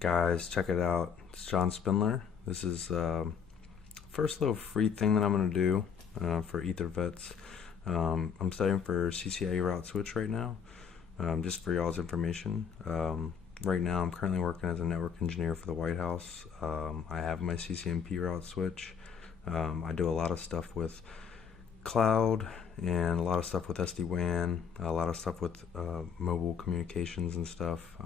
Guys, check it out. It's John Spindler. This is first little free thing that I'm going to do for EtherVets. I'm studying for CCIE route switch right now, just for y'all's information. Right now I'm currently working as a network engineer for the White House. I have my CCNP route switch. I do a lot of stuff with cloud and a lot of stuff with SD-WAN, a lot of stuff with mobile communications and stuff.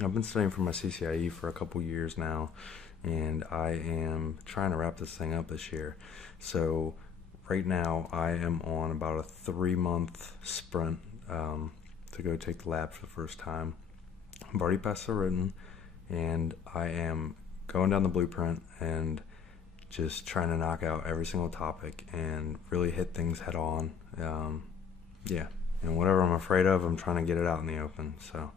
I've been studying for my CCIE for a couple years now, and I am trying to wrap this thing up this year. So right now I am on about a 3-month sprint to go take the lab for the first time. I've already passed the written, and I am going down the blueprint and just trying to knock out every single topic and really hit things head on. And whatever I'm afraid of, I'm trying to get it out in the open. So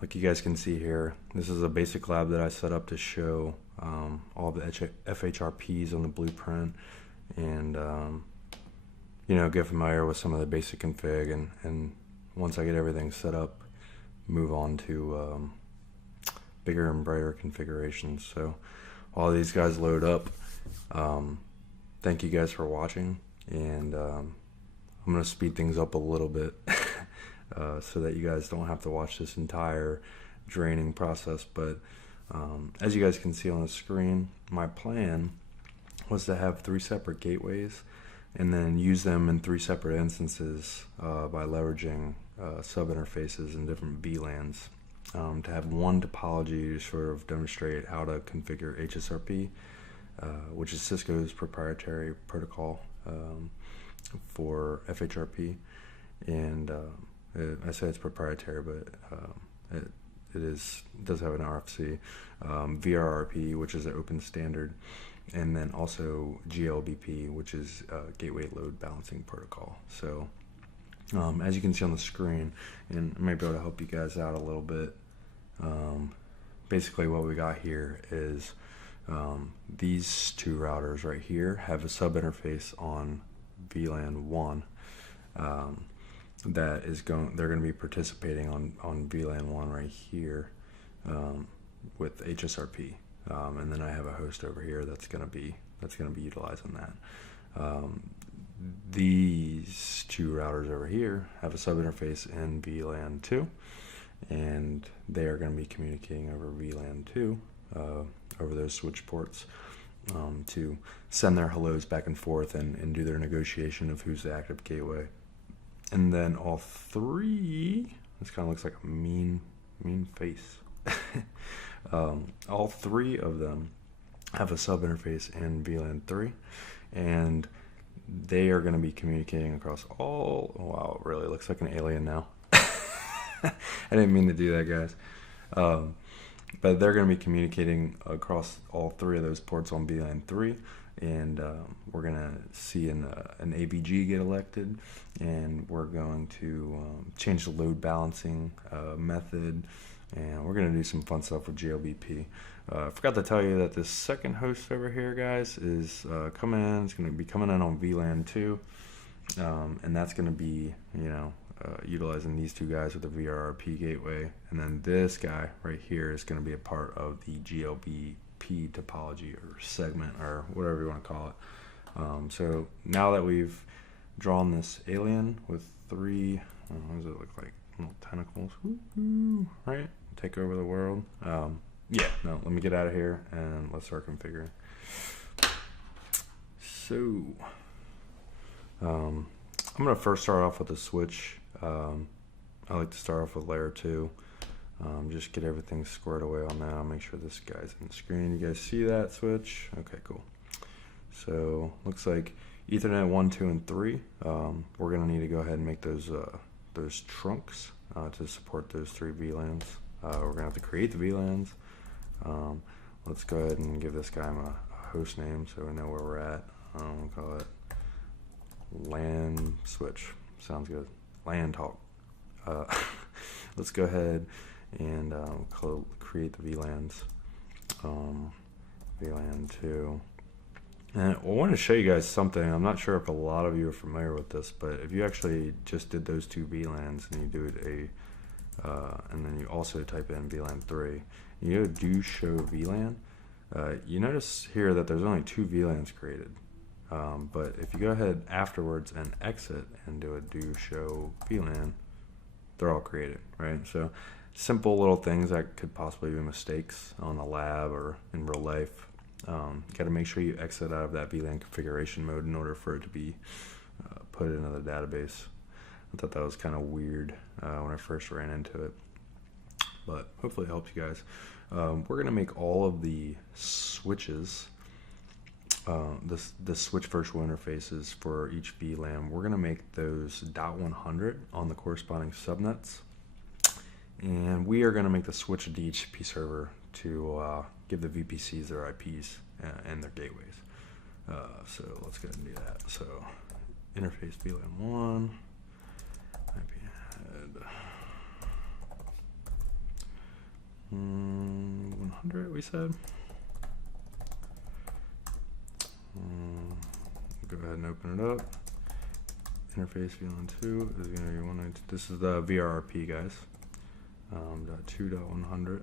like you guys can see here, this is a basic lab that I set up to show all the FHRPs on the blueprint, and get familiar with some of the basic config, and once I get everything set up, move on to bigger and brighter configurations. So all these guys load up. Thank you guys for watching, and I'm going to speed things up a little bit so that you guys don't have to watch this entire draining process. But as you guys can see on the screen, my plan was to have 3 separate gateways and then use them in 3 separate instances by leveraging sub-interfaces and different VLANs. To have one topology to sort of demonstrate how to configure HSRP, which is Cisco's proprietary protocol for FHRP, and I say it's proprietary, but it does have an RFC, FHRP, which is an open standard, and then also GLBP, which is Gateway Load Balancing Protocol. So as you can see on the screen, and I might be able to help you guys out a little bit, basically what we got here is these 2 routers right here have a sub interface on VLAN 1 that is they're going to be participating on VLAN 1 right here with HSRP, and then I have a host over here that's going to be utilizing that. These 2 routers over here have a sub interface in VLAN 2, and they are going to be communicating over VLAN 2 over those switch ports to send their hellos back and forth and do their negotiation of who's the active gateway. And then all 3, this kind of looks like a mean face. All 3 of them have a sub interface in VLAN 3, and they are going to be communicating across all. Oh, wow, it really looks like an alien now. I didn't mean to do that, guys. But they're going to be communicating across all 3 of those ports on VLAN 3, and we're going to see an AVG get elected, and we're going to change the load balancing method, and we're going to do some fun stuff with GLBP. I forgot to tell you that this second host over here, guys, is coming in. It's going to be coming in on VLAN 2, and that's going to be, utilizing these 2 guys with the FHRP gateway, and then this guy right here is going to be a part of the GLBP topology or segment or whatever you want to call it. So now that we've drawn this alien with 3, what does it look like? Little tentacles, right? Take over the world. Let me get out of here and let's start configuring. So I'm going to first start off with a switch. I like to start off with layer 2. Just get everything squared away on that. I'll make sure this guy's in the screen. You guys see that switch? Okay, cool. So looks like Ethernet 1, 2, and 3. We're going to need to go ahead and make those trunks to support those 3 VLANs. We're going to have to create the VLANs. Let's go ahead and give this guy a host name so we know where we're at. We'll call it LAN switch. Sounds good. LAN talk. Let's go ahead and create the VLANs. VLAN 2. And I want to show you guys something. I'm not sure if a lot of you are familiar with this, but if you actually just did those 2 VLANs and you do and then you also type in VLAN 3. You go do show VLAN. You notice here that there's only 2 VLANs created. But if you go ahead afterwards and exit and do a do show VLAN, they're all created, right? So simple little things that could possibly be mistakes on a lab or in real life. Got to make sure you exit out of that VLAN configuration mode in order for it to be put into the database. I thought that was kind of weird when I first ran into it, but hopefully it helps you guys. We're going to make all of the switches, the switch virtual interfaces for each VLAN. We're going to make those .100 on the corresponding subnets, and we are going to make the switch a DHCP server to give the VPCs their IPs and their gateways. So let's go ahead and do that. So interface VLAN 1, IP head 100, we said. Go ahead and open it up. Interface VLAN 2 is going to be 192. This is the VRRP, guys. .2.100.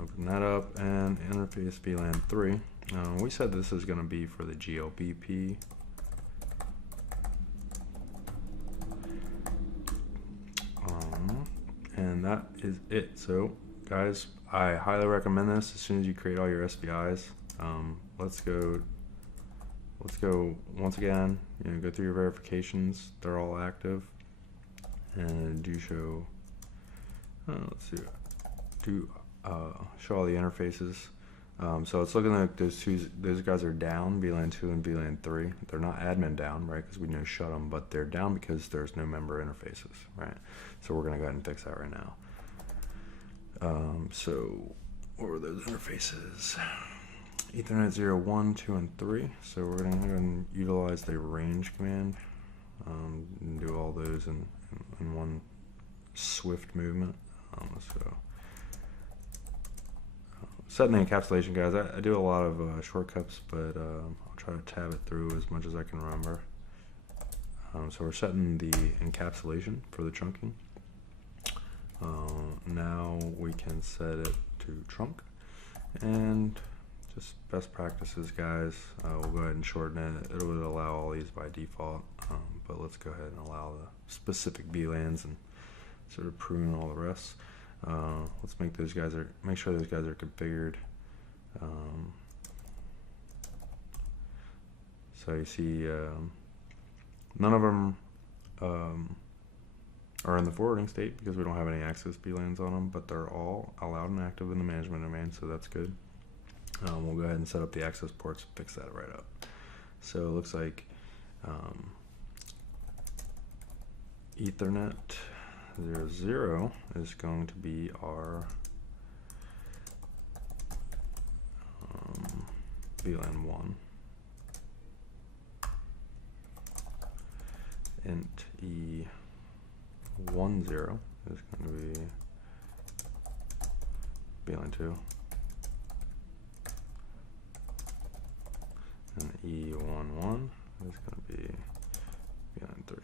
Open that up, and interface VLAN 3. We said this is going to be for the GLBP. And that is it. So guys, I highly recommend this as soon as you create all your SBIs. Let's go once again, go through your verifications. They're all active, and do show, let's see, show all the interfaces. So it's looking like those guys are down, VLAN 2 and VLAN 3. They're not admin down, right, because we know shut them, but they're down because there's no member interfaces, right? So we're going to go ahead and fix that right now. So what were those interfaces? Ethernet 0, 1, 2, and 3. So we're going to go ahead and utilize the range command and do all those in one swift movement. So setting the encapsulation, guys, I do a lot of shortcuts, but I'll try to tab it through as much as I can remember. So we're setting the encapsulation for the trunking. Now we can set it to trunk, and just best practices, guys. We'll go ahead and shorten it. It would allow all these by default, but let's go ahead and allow the specific VLANs and sort of prune all the rest. Let's make sure those guys are configured. So you see, none of them are in the forwarding state because we don't have any access VLANs on them, but they're all allowed and active in the management domain, so that's good. We'll go ahead and set up the access ports and fix that right up. So it looks like Ethernet 0 is going to be our VLAN 1. Int E10 is going to be VLAN 2. And E11 is going to be VLAN 3.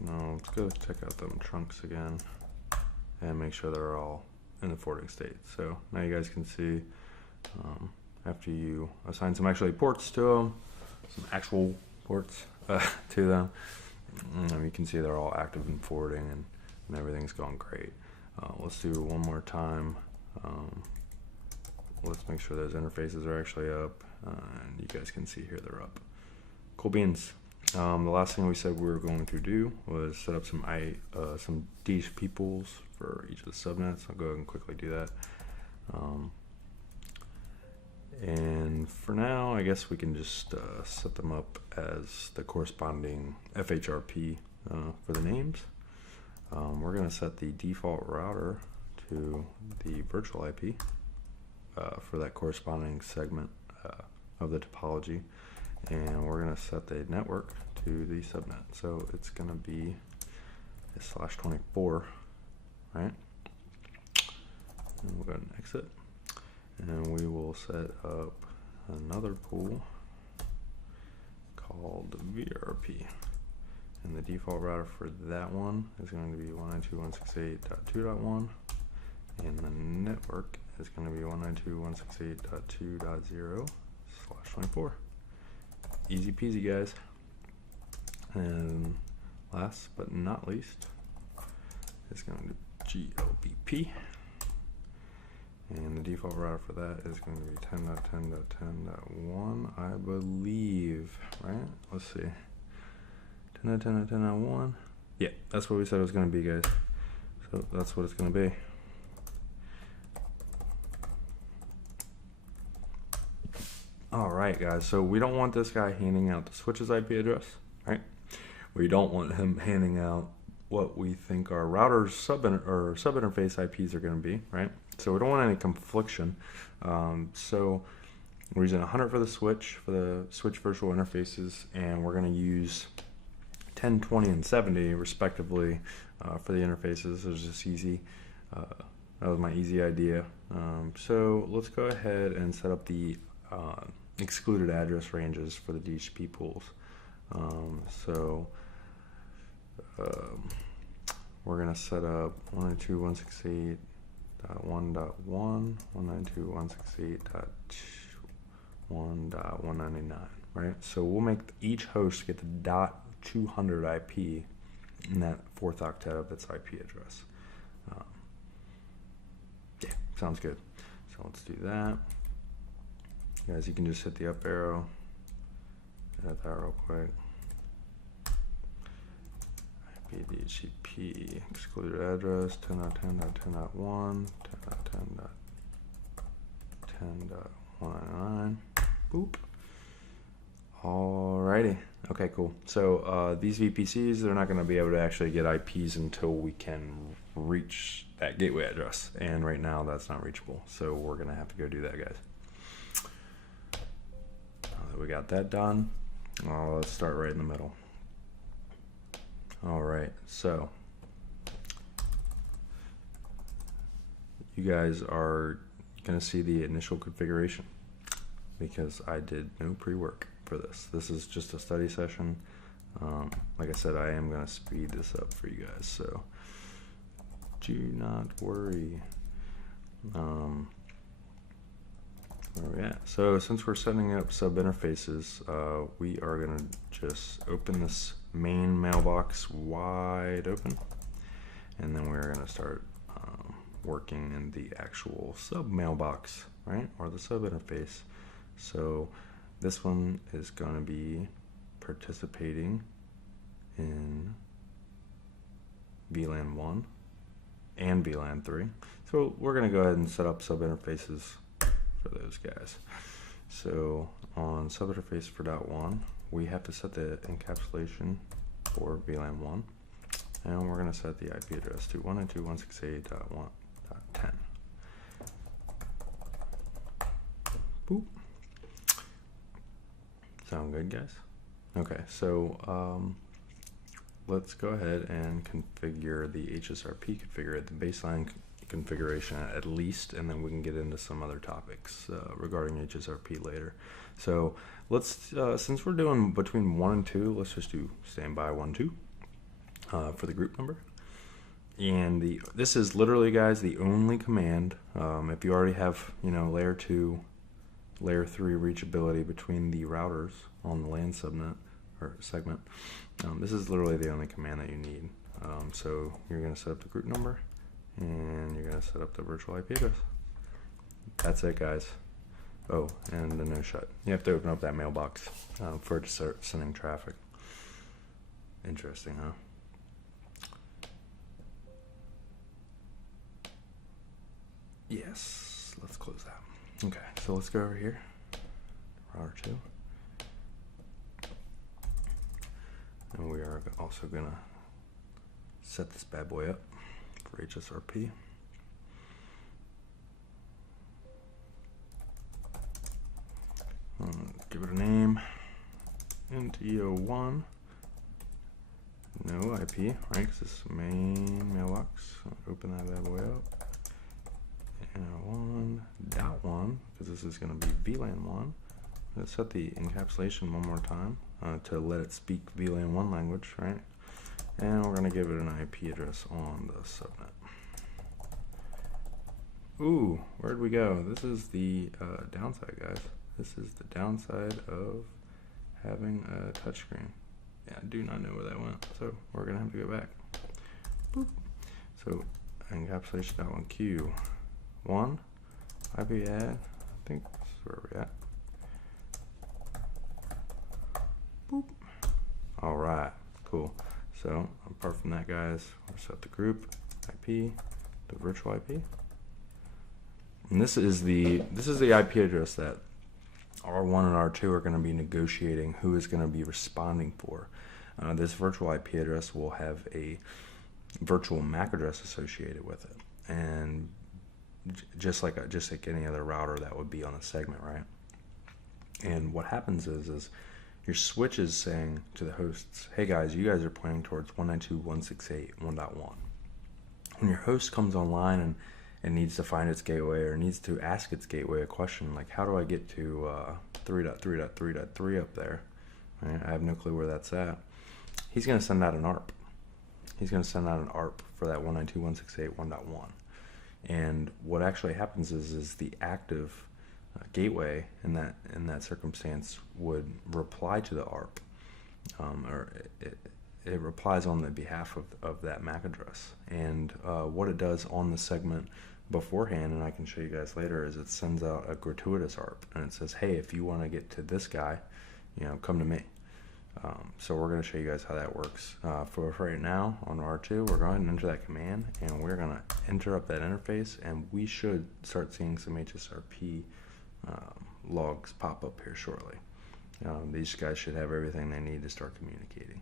Now let's go check out them trunks again and make sure they're all in the forwarding state. So now you guys can see after you assign some actually ports to them, some actual ports to them, you can see they're all active in forwarding and everything's going great. Let's do it one more time. Let's make sure those interfaces are actually up, and you guys can see here they're up. Cool beans. The last thing we said we were going to do was set up some DHCP pools for each of the subnets. I'll go ahead and quickly do that. And for now, I guess we can just set them up as the corresponding FHRP for the names. We're going to set the default router to the virtual IP for that corresponding segment of the topology. And we're going to set the network to the subnet. So it's going to be a /24, right? And we'll go ahead and exit. And we will set up another pool called VRP. And the default router for that one is going to be 192.168.2.1, and the network is going to be 192.168.2.0/24. Easy peasy, guys. And last but not least is going to be GLBP, and the default router for that is going to be 10.10.10.1, I believe, right? Let's see. 10.10.10.1. Yeah, that's what we said it was going to be, guys. So that's what it's going to be. Alright, guys, so we don't want this guy handing out the switch's IP address, right? We don't want him handing out what we think our router's sub-interface IPs are going to be, right? So we don't want any confliction. So we're using 100 for the switch virtual interfaces, and we're going to use 10, 20, and 70 respectively for the interfaces. It was just easy. That was my easy idea. So let's go ahead and set up the excluded address ranges for the DHCP pools. We're going to set up 192.168.1.1, 192.168.1.199, right? So we'll make each host get the .200 IP in that 4th octet of its IP address. Yeah, sounds good. So let's do that. Guys, you can just hit the up arrow, edit that real quick. IP DHCP excluded address 10.10.10.1, 10.10.10.199. Boop. Alrighty. Okay, cool. So these VPCs, they're not going to be able to actually get IPs until we can reach that gateway address. And right now, that's not reachable. So we're going to have to go do that, guys. Now that we got that done, let's start right in the middle. Alright, so you guys are going to see the initial configuration because I did no pre-work for this. This is just a study session. Like I said, I am going to speed this up for you guys, so do not worry. Where are we at? So since we're setting up sub interfaces, we are going to just open this main mailbox wide open, and then we're going to start working in the actual sub mailbox, right, or the sub interface. So this one is going to be participating in VLAN 1 and VLAN 3. So we're going to go ahead and set up sub interfaces for those guys. So on sub interface for .1, we have to set the encapsulation for VLAN 1, and we're going to set the IP address to 192.168.1.10. Boop. Sound good, guys? Okay, so let's go ahead and configure the HSRP configure, the baseline configuration at least, and then we can get into some other topics regarding HSRP later. So let's, since we're doing between 1 and 2, let's just do standby 1, 2 for the group number. And this is literally, guys, the only command. If you already have, layer 2, layer 3 reachability between the routers on the LAN subnet or segment, this is literally the only command that you need. So you're going to set up the group number, and you're going to set up the virtual IP address. That's it, guys. Oh, and the no shut. You have to open up that mailbox for it to start sending traffic. Interesting, huh? Yes, let's close that. Okay, so let's go over here. Router 2. And we are also going to set this bad boy up for HSRP. Give it a name. NTO1. No IP, right? Because this is main mailbox. Open that bad boy up. And 1.1, because this is going to be VLAN 1. let's set the encapsulation one more time to let it speak VLAN 1 language, right? And we're going to give it an IP address on the subnet. Ooh, where'd we go? This is the downside, guys. This is the downside of having a touchscreen. Yeah, I do not know where that went, so we're going to have to go back. Boop. So encapsulation.1q1 IP add, I think this is where we're at. Boop. All right, cool. So apart from that, guys, we'll set the group IP, the virtual IP, and this is the IP address that R1 and R2 are going to be negotiating who is going to be responding for. This virtual IP address will have a virtual MAC address associated with it, and just like any other router that would be on a segment, right? And what happens is your switch is saying to the hosts, hey guys, you guys are pointing towards 192.168.1.1. When your host comes online and needs to find its gateway or needs to ask its gateway a question like, how do I get to 3.3.3.3 up there? Right? I have no clue where that's at. He's going to send out an ARP. He's going to send out an ARP for that 192.168.1.1. And what actually happens is the active gateway in that circumstance would reply to the ARP, or it replies on the behalf of that MAC address. And what it does on the segment beforehand, and I can show you guys later, is it sends out a gratuitous ARP, and it says, hey, if you want to get to this guy, come to me. So we're going to show you guys how that works. For right now on R2, we're going to enter that command, and we're going to interrupt that interface, and we should start seeing some HSRP logs pop up here shortly. These guys should have everything they need to start communicating.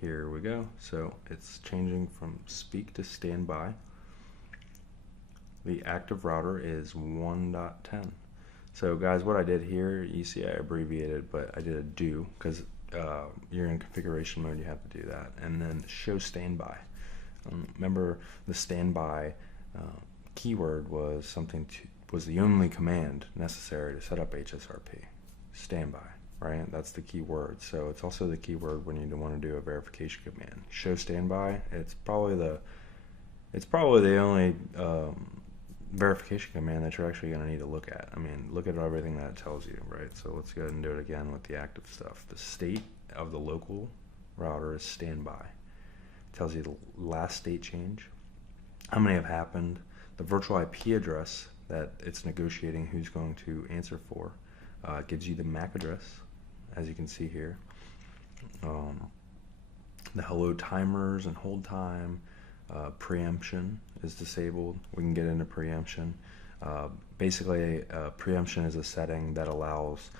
Here we go. So it's changing from speak to standby. The active router is 1.10. So guys, what I did here, you see I abbreviated, but I did a do because you're in configuration mode, you have to do that. And then show standby. Remember the standby keyword was was the only command necessary to set up HSRP. Standby, right? That's the key word. So it's also the keyword when you want to do a verification command. Show standby. It's probably the only verification command that you're actually going to need to look at. I mean, look at everything that it tells you, right? So let's go ahead and do it again with the active stuff. The state of the local router is standby. It tells you the last state change, how many have happened, the virtual IP address that it's negotiating who's going to answer for. It gives you the MAC address, as you can see here. The hello timers and hold time. Preemption is disabled. We can get into preemption. Basically, preemption is a setting that allows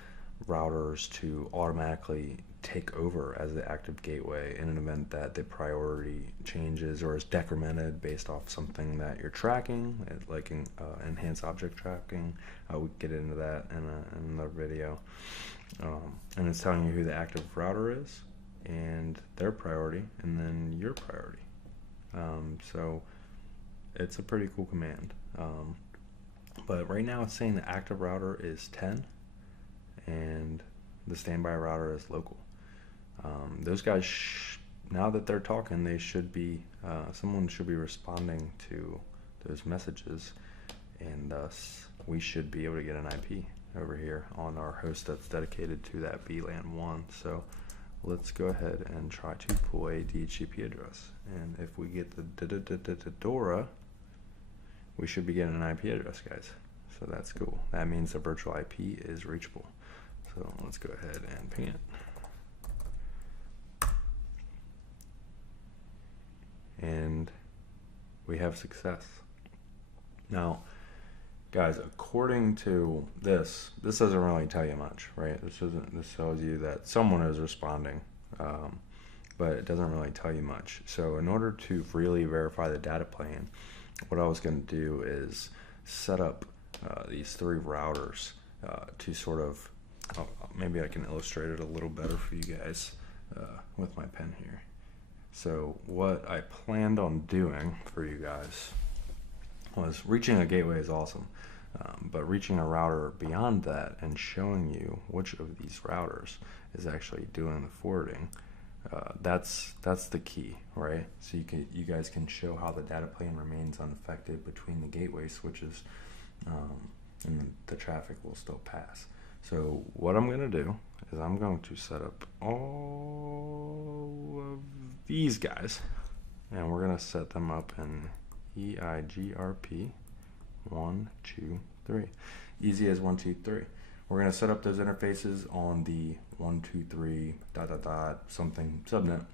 routers to automatically take over as the active gateway in an event that the priority changes or is decremented based off something that you're tracking, like enhanced object tracking. We get into that in another video. And it's telling you who the active router is and their priority and then your priority. So it's a pretty cool command. But right now it's saying the active router is 10 and the standby router is local. Those guys, now that they're talking, they should be, someone should be responding to those messages, and thus we should be able to get an IP over here on our host that's dedicated to that VLAN 1. So let's go ahead and try to pull a DHCP address. And if we get the DORA, we should be getting an IP address, guys. So that's cool. That means the virtual IP is reachable. So let's go ahead and ping it. And we have success. Now, guys, according to this doesn't really tell you much, right? This tells you that someone is responding, but it doesn't really tell you much. So in order to really verify the data plane, what I was going to do is set up these three routers to sort of, maybe I can illustrate it a little better for you guys. with my pen here. So what I planned on doing for you guys was reaching a gateway is awesome, but reaching a router beyond that and showing you which of these routers is actually doing the forwarding. That's the key, right? So you guys can show how the data plane remains unaffected between the gateway switches, and the traffic will still pass. So what I'm going to do is I'm going to set up all of these guys, and we're going to set them up in EIGRP 1, 2, 3. Easy as 1, 2, 3. We're going to set up those interfaces on the 1, 2, 3 ... something subnet.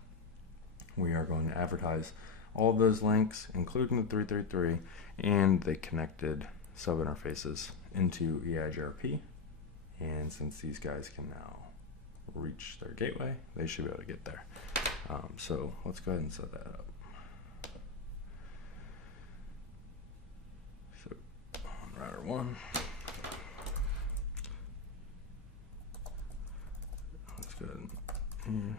We are going to advertise all of those links, including the 333 and the connected sub interfaces, into EIGRP. And since these guys can now reach their gateway, they should be able to get there. So let's go ahead and set that up. So on router 1, let's go ahead and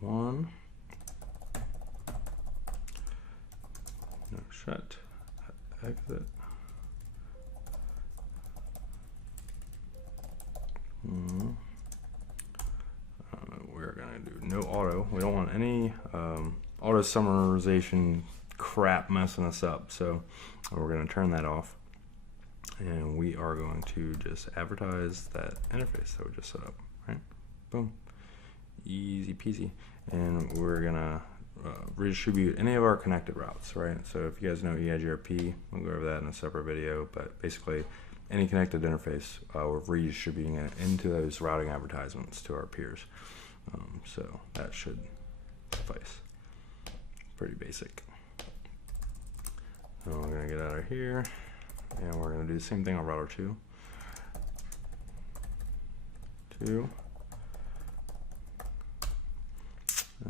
1, no shut, exit. We're going to do no auto. We don't want any auto summarization crap messing us up. So we're going to turn that off. And we are going to just advertise that interface that we just set up. Right? Boom. Easy peasy. And we're going to redistribute any of our connected routes. Right? So if you guys know EIGRP, we'll go over that in a separate video. But basically, any connected interface, we're redistributing it into those routing advertisements to our peers. So that should suffice. Pretty basic. So we're going to get out of here, and we're going to do the same thing on router 2. 2.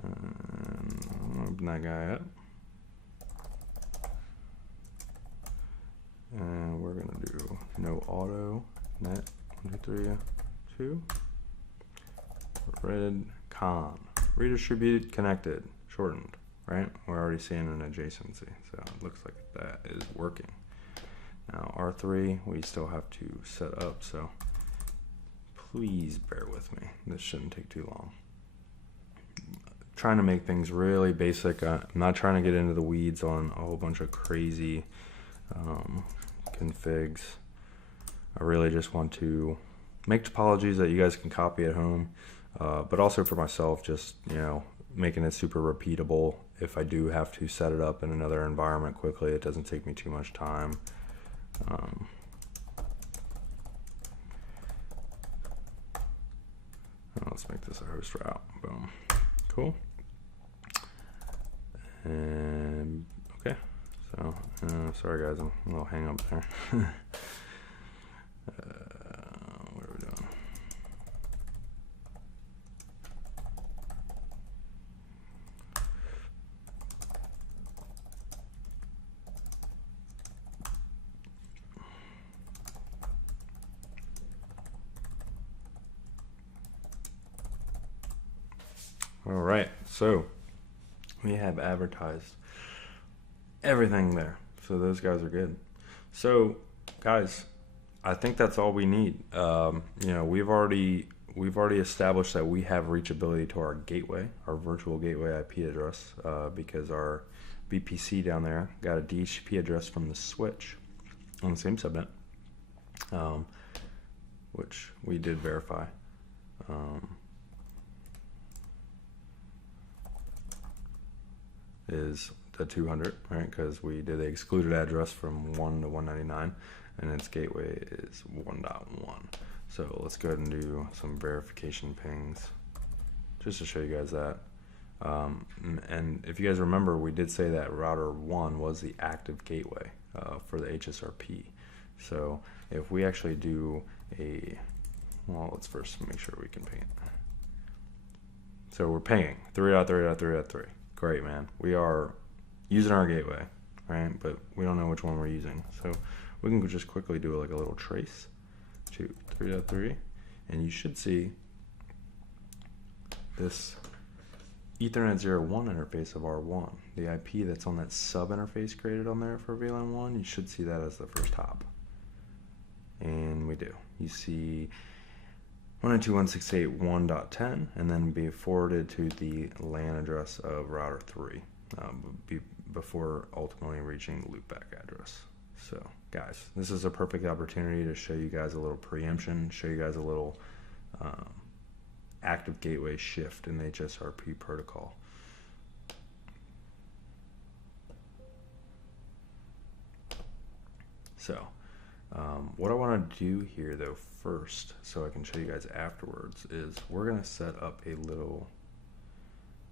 And open that guy up. And we're going to do no auto net 1, 2, 3, 2. Red con redistributed connected shortened, right? We're already seeing an adjacency, so it looks like that is working. Now R3 we still have to set up, so please bear with me. This shouldn't take too long. Trying to make things really basic. I'm not trying to get into the weeds on a whole bunch of crazy configs. I really just want to make topologies that you guys can copy at home, but also for myself, just, you know, making it super repeatable. If I do have to set it up in another environment quickly, it doesn't take me too much time. Let's make this a host route. Boom. Cool. And okay. So sorry guys, I'm a little hang up there. What are we doing? All right, so we have advertised everything there, so those guys are good. So guys, I think that's all we need. You know, we've already established that we have reachability to our gateway, our virtual gateway IP address, because our VPC down there got a DHCP address from the switch on the same subnet, which we did verify. Is the 200, right? Because we did the excluded address from 1 to 199, and its gateway is 1.1. So let's go ahead and do some verification pings just to show you guys that. And if you guys remember, we did say that router 1 was the active gateway for the HSRP. So if we actually do well, let's first make sure we can ping it. So we're pinging 3.3.3.3. Great, man. We are using our gateway, right? But we don't know which one we're using. So we can just quickly do like a little trace to 3.3, and you should see this Ethernet 01 interface of R1, the IP that's on that sub interface created on there for VLAN 1, you should see that as the first hop. And we do. You see 192.168.1.10 and then be forwarded to the LAN address of router 3 before ultimately reaching the loopback address. So guys, this is a perfect opportunity to show you guys a little preemption, show you guys a little active gateway shift in the HSRP protocol. So what I want to do here though first, so I can show you guys afterwards, is we're going to set up a little,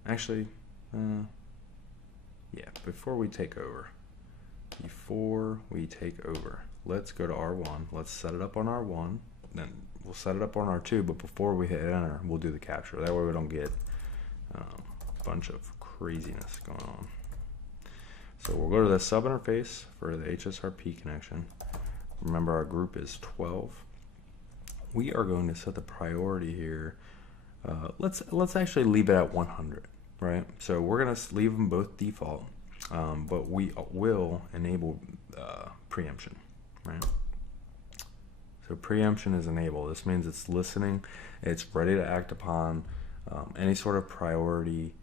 actually, yeah, before we take over, let's go to R1, let's set it up on R1, then we'll set it up on R2, but before we hit enter, we'll do the capture. That way we don't get a bunch of craziness going on. So we'll go to the sub interface for the HSRP connection. Remember our group is 12. We are going to set the priority here. Let's actually leave it at 100, right? So we're going to leave them both default, but we will enable preemption, right? So preemption is enabled. This means it's listening, it's ready to act upon any sort of priority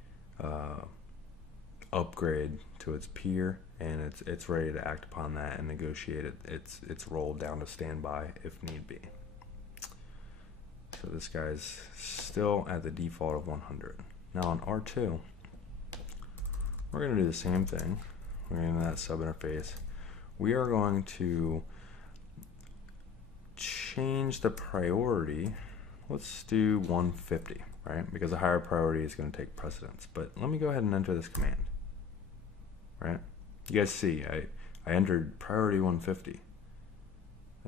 upgrade to its peer, and it's ready to act upon that and negotiate it. It's rolled down to standby if need be. So this guy's still at the default of 100. Now on R2, we're going to do the same thing. We're going to that sub interface. We are going to change the priority. Let's do 150, right? Because a higher priority is going to take precedence. But let me go ahead and enter this command, right? You guys see, I entered priority 150,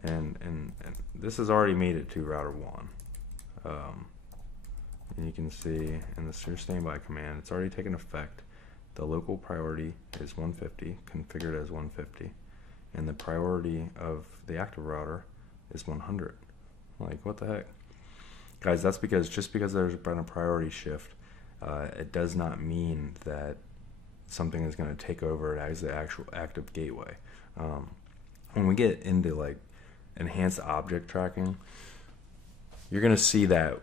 and this has already made it to router 1. And you can see in the secure standby command, it's already taken effect. The local priority is 150, configured as 150, and the priority of the active router is 100. Like, what the heck? Guys, that's because just because there's been a priority shift, it does not mean that something is going to take over as the actual active gateway. When we get into like enhanced object tracking, you're going to see that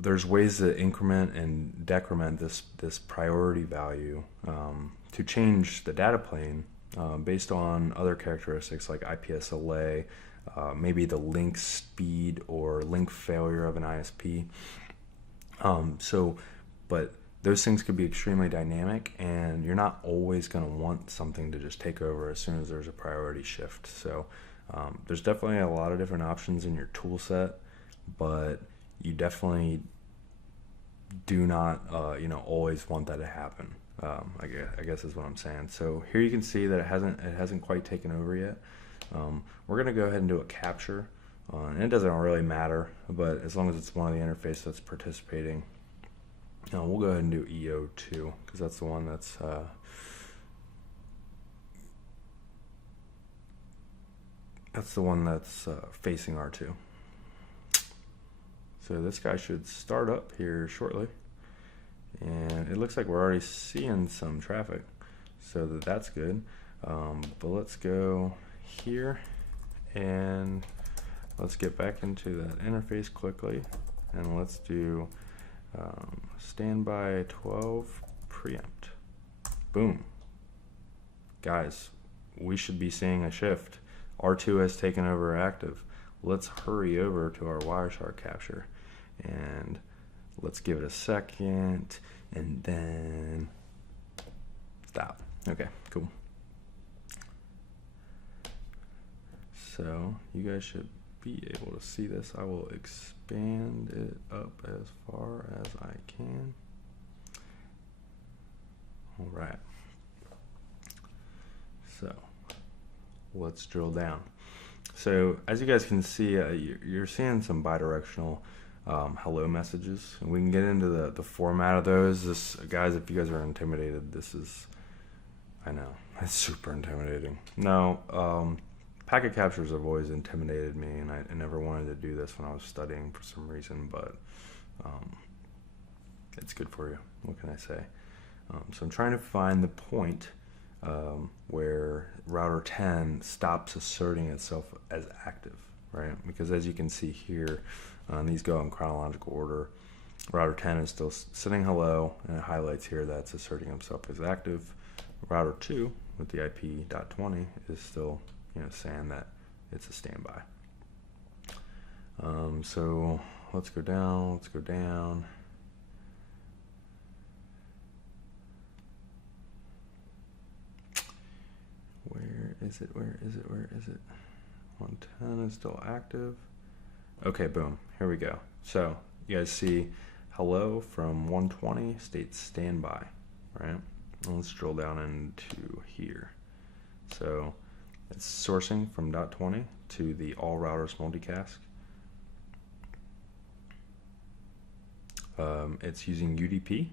there's ways to increment and decrement this priority value to change the data plane based on other characteristics like IPSLA, maybe the link speed or link failure of an ISP. But those things could be extremely dynamic, and you're not always going to want something to just take over as soon as there's a priority shift. So there's definitely a lot of different options in your tool set, but you definitely do not always want that to happen. I guess is what I'm saying. So here you can see that it hasn't quite taken over yet. We're going to go ahead and do a capture, and it doesn't really matter, but as long as it's one of the interface that's participating, we'll go ahead and do EO2 because that's the one that's facing R2. So this guy should start up here shortly, and it looks like we're already seeing some traffic, so that's good. But let's go here and let's get back into that interface quickly, and let's do standby 12 preempt. Boom. Guys, we should be seeing a shift. R2 has taken over active. Let's hurry over to our Wireshark capture, and let's give it a second, and then stop. Okay, cool. So you guys should be able to see this. I will expand it up as far as I can. All right. So let's drill down. So as you guys can see, you're seeing some bidirectional hello messages, and we can get into the format of those. Guys, if you guys are intimidated, I know, it's super intimidating. No, packet captures have always intimidated me, and I never wanted to do this when I was studying for some reason, but it's good for you. What can I say? So I'm trying to find the point where router 10 stops asserting itself as active, right? Because as you can see here, these go in chronological order. Router 10 is still sitting hello, and it highlights here that it's asserting itself as active. Router 2 with the IP.20 is still, saying that it's a standby. So let's go down. Where is it? 110 is still active. Okay, boom. Here we go. So you guys see hello from 120 states standby, right? And let's drill down into here. So it's sourcing from .20 to the all routers multicast. It's using UDP,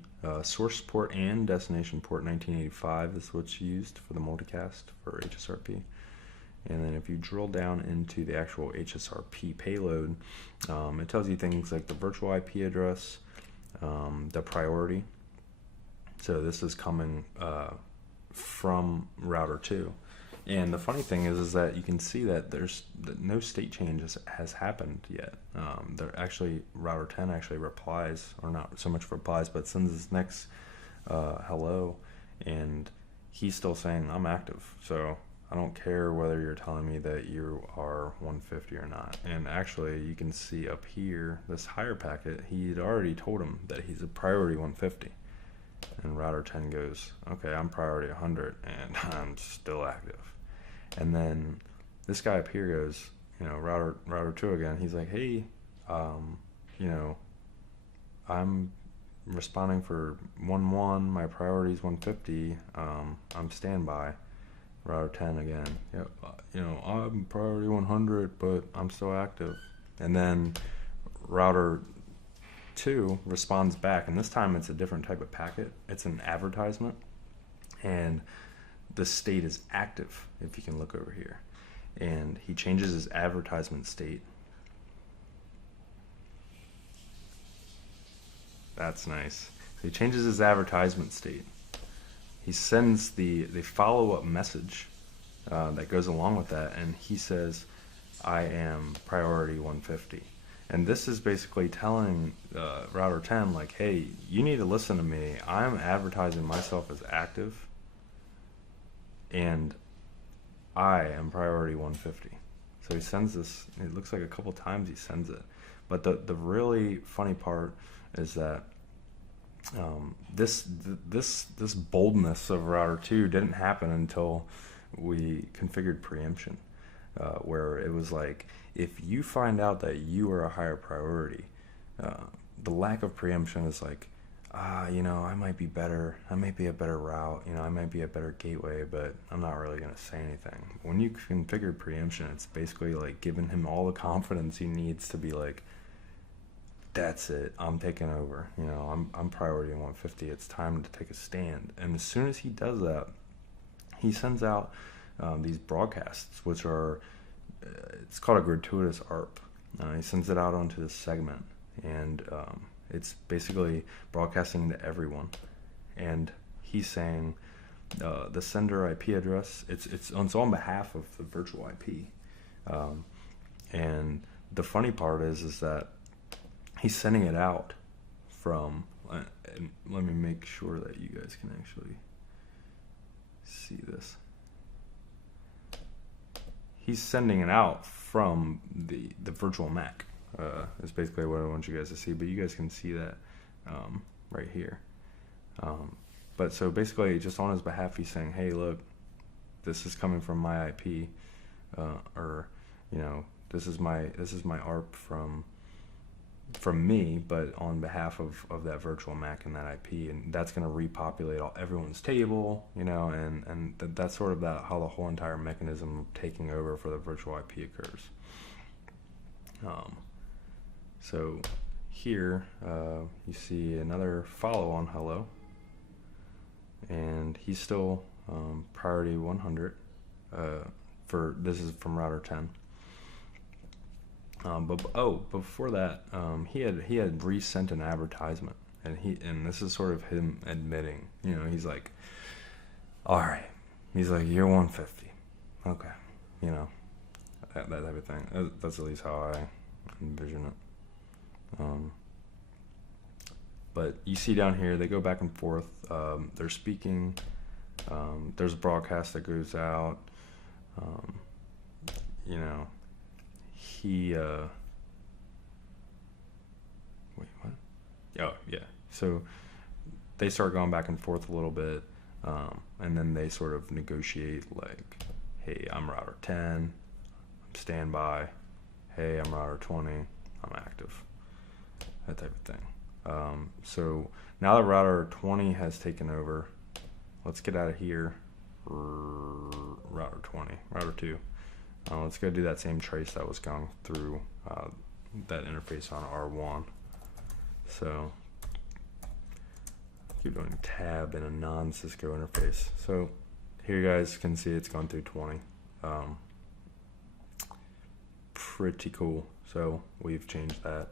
source port and destination port 1985 is what's used for the multicast for HSRP. And then if you drill down into the actual HSRP payload, it tells you things like the virtual IP address, the priority. So this is coming from router 2. And the funny thing is that you can see that no state change has happened yet. Router 10 actually replies, or not so much replies, but sends this next hello, and he's still saying I'm active. So I don't care whether you're telling me that you are 150 or not. And actually, you can see up here, this higher packet, he'd already told him that he's a priority 150. And router 10 goes, okay, I'm priority 100, and I'm still active. And then this guy up here goes, router 2 again. He's like, hey, I'm responding for 1-1. My priority is 150. I'm standby. Router 10 again. Yep. I'm priority 100, but I'm still active. And then router 2 responds back, and this time it's a different type of packet. It's an advertisement, and the state is active, if you can look over here. And he changes his advertisement state. That's nice. So he changes his advertisement state. He sends the follow-up message that goes along with that, and he says, I am priority 150. And this is basically telling router 10, like, hey, you need to listen to me. I'm advertising myself as active, and I am priority 150. So he sends this, it looks like a couple times he sends it. But the really funny part is that this boldness of router 2 didn't happen until we configured preemption, where it was like, if you find out that you are a higher priority, the lack of preemption is like, I might be better. I might be a better route. I might be a better gateway, but I'm not really going to say anything. When you configure preemption, it's basically like giving him all the confidence he needs to be like, that's it. I'm taking over. I'm priority 150. It's time to take a stand. And as soon as he does that, he sends out these broadcasts, which are, it's called a gratuitous ARP. He sends it out onto the segment, and it's basically broadcasting to everyone, and he's saying the sender IP address. It's on behalf of the virtual IP, and the funny part is that he's sending it out from. And let me make sure that you guys can actually see this. He's sending it out from the virtual Mac. Is basically what I want you guys to see, but you guys can see that right here. But so basically, just on his behalf, he's saying, "Hey, look, this is coming from my IP, or this is my ARP from me, but on behalf of that virtual Mac and that IP, and that's going to repopulate everyone's table, and that's sort of how the whole entire mechanism of taking over for the virtual IP occurs." So here you see another follow-on hello, and he's still priority 100. This is from router 10. But before that, he had resent an advertisement, and this is sort of him admitting, he's like, all right, he's like, you're 150, okay, that type of thing. That's at least how I envision it. But you see down here, they go back and forth. They're speaking. There's a broadcast that goes out. He wait, what? Oh, yeah. So they start going back and forth a little bit, and then they sort of negotiate, like, hey, I'm router 10, I'm standby. Hey, I'm router 20, I'm active. That type of thing. So now that router 20 has taken over, let's get out of here. Router 20, router 2. Let's go do that same trace that was going through that interface on R1. So keep doing tab in a non-Cisco interface. So here you guys can see it's going through 20. Pretty cool. So we've changed that.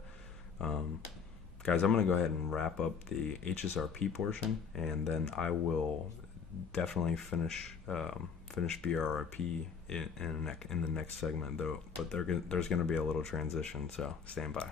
Guys, I'm going to go ahead and wrap up the HSRP portion, and then I will definitely finish FHRP in the next segment, though. But there's going to be a little transition, so stand by.